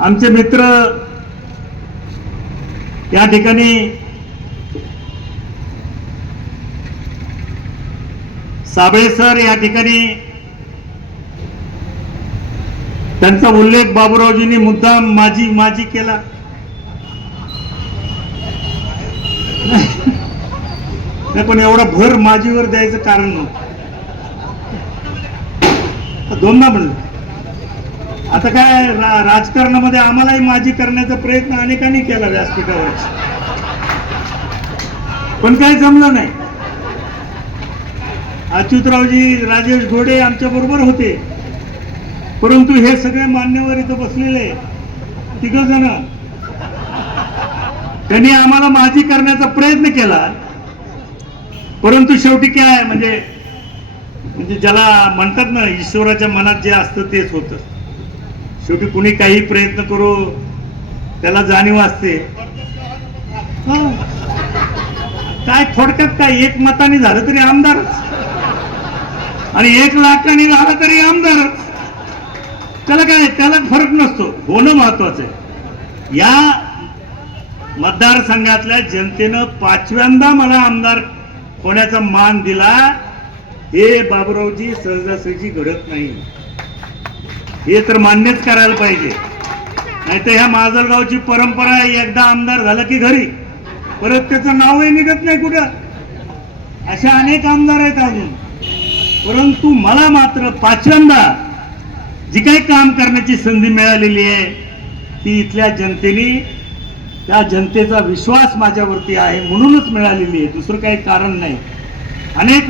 आमचे मित्र या ठिकाणी साबळे सर या ठिकाणी त्यांचा उल्लेख बाबूरावजींनी मुद्दाम माझी माझी केला. नाही पण एवढा भर माझीवर द्यायचं कारण नव्हतं. दोनदा म्हणलं. आता काय राजकारणामध्ये आम्हालाही माझी करण्याचा प्रयत्न अनेकांनी केला व्यासपीठावर, पण काही जमलं नाही. अच्युतरावजी राजेश घोडे आमच्या बरोबर होते, परंतु हे सगळे मान्यवर इथं बसलेले तिघ जण त्यांनी आम्हाला माझी करण्याचा प्रयत्न केला. परंतु शेवटी काय म्हणजे ज्याला म्हणतात ना, ईश्वराच्या मनात जे असतं तेच होतं. शेवटी कुणी काही प्रयत्न करू त्याला जाणीव असते. काय थोडक्यात काय, 1 मताने झालं तरी आमदारच आणि 1 लाखाने झालं तरी आमदारच. त्याला काय, त्याला फरक नसतो, होणं महत्वाचं आहे. या मतदारसंघातल्या जनतेनं 5व्यांदा मला आमदार होण्याचा मान दिला. हे बाबूरावजी सहजासहजी घडत नाही, हे तर मान्यच करायला पाहिजे. नाहीतर ह्या माजलगावची परंपरा आहे, एकदा आमदार झाला की घरी परत त्याचं नावही निघत नाही कुठं. अशा अनेक आमदार आहेत अजून. परंतु मला मात्र 5व्यांदा जी काही काम करण्याची संधी मिळालेली आहे ती इथल्या जनतेने, त्या जनतेचा विश्वास माझ्यावरती आहे म्हणूनच मिळालेली आहे, दुसरं काही कारण नाही. अनेक